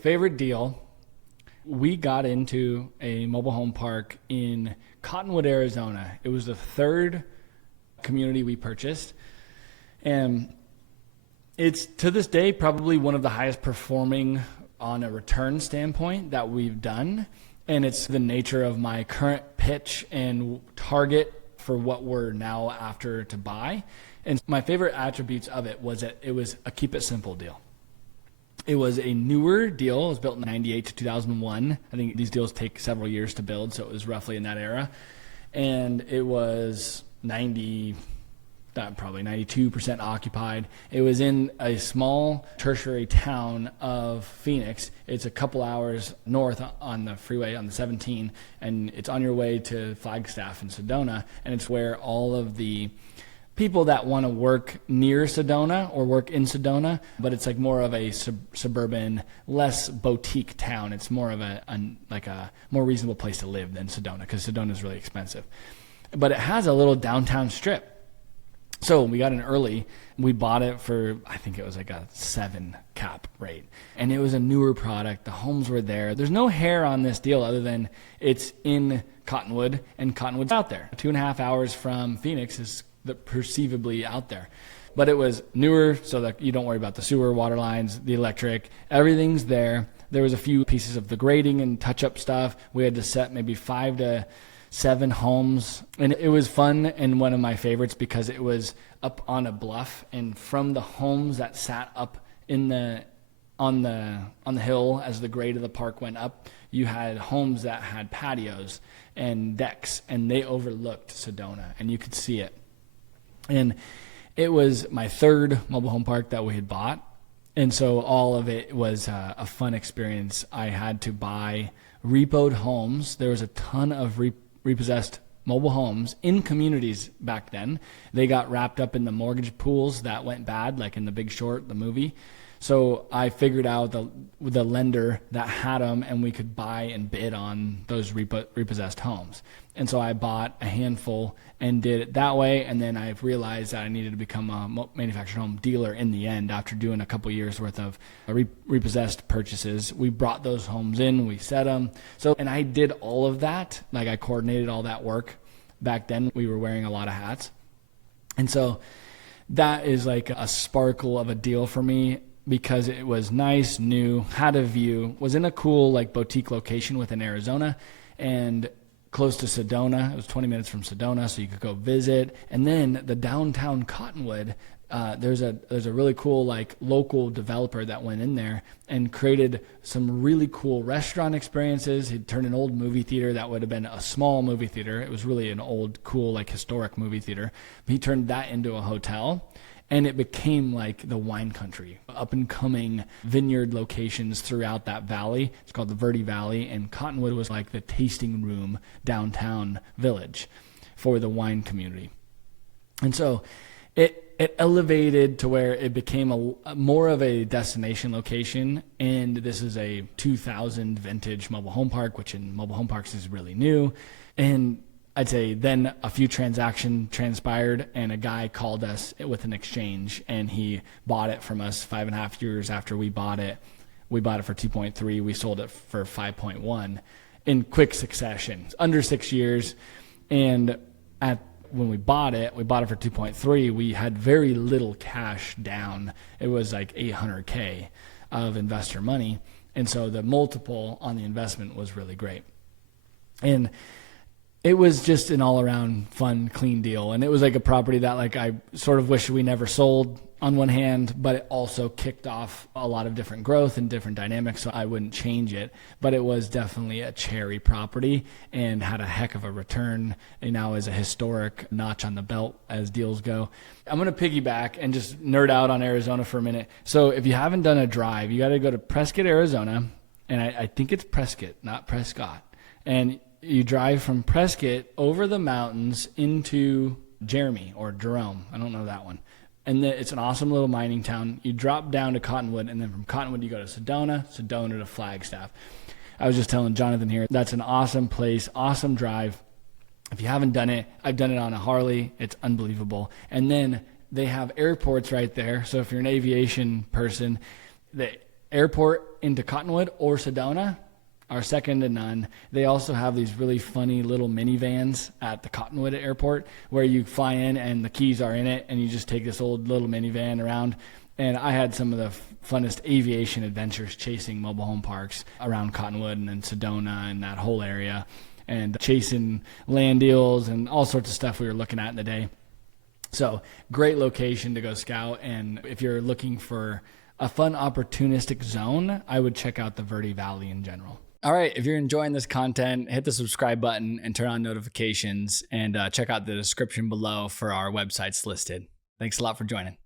Favorite deal, we got into a mobile home park in Cottonwood, Arizona. It was the third community we purchased. And it's, to this day, probably one of the highest performing on a return standpoint that we've done. And it's the nature of my current pitch and target for what we're now after to buy. And my favorite attributes of it was that it was a keep it simple deal. It was a newer deal. It was built in 98 to 2001. I think these deals take several years to build, so it was roughly in that era. And it was probably 92% occupied. It was in a small tertiary town of Phoenix. It's a couple hours north on the freeway on the 17, and it's on your way to Flagstaff in Sedona, and it's where all of the people that want to work near Sedona or work in Sedona, but it's like more of a suburban, less boutique town. It's more of a more reasonable place to live than Sedona, because Sedona is really expensive. But it has a little downtown strip. So we got in early. We bought it for, I think it was like a 7 cap rate. And it was a newer product. The homes were there. There's no hair on this deal other than it's in Cottonwood, and Cottonwood's out there. 2.5 hours from Phoenix is perceivably out there. But it was newer, so that you don't worry about the sewer, water lines, the electric, everything's there. There was a few pieces of the grading and touch-up stuff. We had to set maybe 5 to 7 homes, and it was fun and one of my favorites because it was up on a bluff, and from the homes that sat up in on the hill as the grade of the park went up, you had homes that had patios and decks, and they overlooked Sedona, and you could see it. And it was my third mobile home park that we had bought. And so all of it was a fun experience. I had to buy repoed homes. There was a ton of repossessed mobile homes in communities back then. They got wrapped up in the mortgage pools that went bad, like in The Big Short, the movie. So I figured out the lender that had them, and we could buy and bid on those repossessed homes. And so I bought a handful and did it that way. And then I realized that I needed to become a manufactured home dealer in the end. After doing a couple years worth of repossessed purchases, we brought those homes in, we set them. So, and I did all of that. Like, I coordinated all that work. Back then we were wearing a lot of hats. And so that is like a sparkle of a deal for me, because it was nice, new, had a view, was in a cool like boutique location within Arizona, and close to Sedona. It was 20 minutes from Sedona, so you could go visit. And then the downtown Cottonwood, there's a really cool like local developer that went in there and created some really cool restaurant experiences. He'd turned an old movie theater that would have been a small movie theater. It was really an old, cool, like historic movie theater. He turned that into a hotel. And it became like the wine country, up and coming vineyard locations throughout that valley. It's called the Verde Valley, and Cottonwood was like the tasting room downtown village for the wine community. And so it elevated to where it became more of a destination location. And this is a 2000 vintage mobile home park, which in mobile home parks is really new. And I'd say then a few transactions transpired, and a guy called us with an exchange, and he bought it from us 5.5 years after we bought it. We bought it for 2.3. We sold it for 5.1 in quick succession, under 6 years. And when we bought it for 2.3. We had very little cash down. It was like $800K of investor money. And so the multiple on the investment was really great. And it was just an all-around fun, clean deal. And it was like a property that like I sort of wish we never sold on one hand, but it also kicked off a lot of different growth and different dynamics, so I wouldn't change it. But it was definitely a cherry property and had a heck of a return, and now is a historic notch on the belt as deals go. I'm going to piggyback and just nerd out on Arizona for a minute. So if you haven't done a drive, you got to go to Prescott, Arizona, and I think it's Prescott, not Prescott. And you drive from Prescott over the mountains into Jeremy or Jerome. I don't know that one. And then it's an awesome little mining town. You drop down to Cottonwood, and then from Cottonwood you go to Sedona to Flagstaff. I was just telling Jonathan here, that's an awesome place, awesome drive. If you haven't done it, I've done it on a Harley. It's unbelievable. And then they have airports right there. So if you're an aviation person, the airport into Cottonwood or Sedona are second to none. They also have these really funny little minivans at the Cottonwood airport where you fly in and the keys are in it and you just take this old little minivan around. And I had some of the funnest aviation adventures chasing mobile home parks around Cottonwood and then Sedona and that whole area, and chasing land deals and all sorts of stuff we were looking at in the day. So great location to go scout. And if you're looking for a fun opportunistic zone, I would check out the Verde Valley in general. All right, if you're enjoying this content, hit the subscribe button and turn on notifications, and check out the description below for our websites listed. Thanks a lot for joining.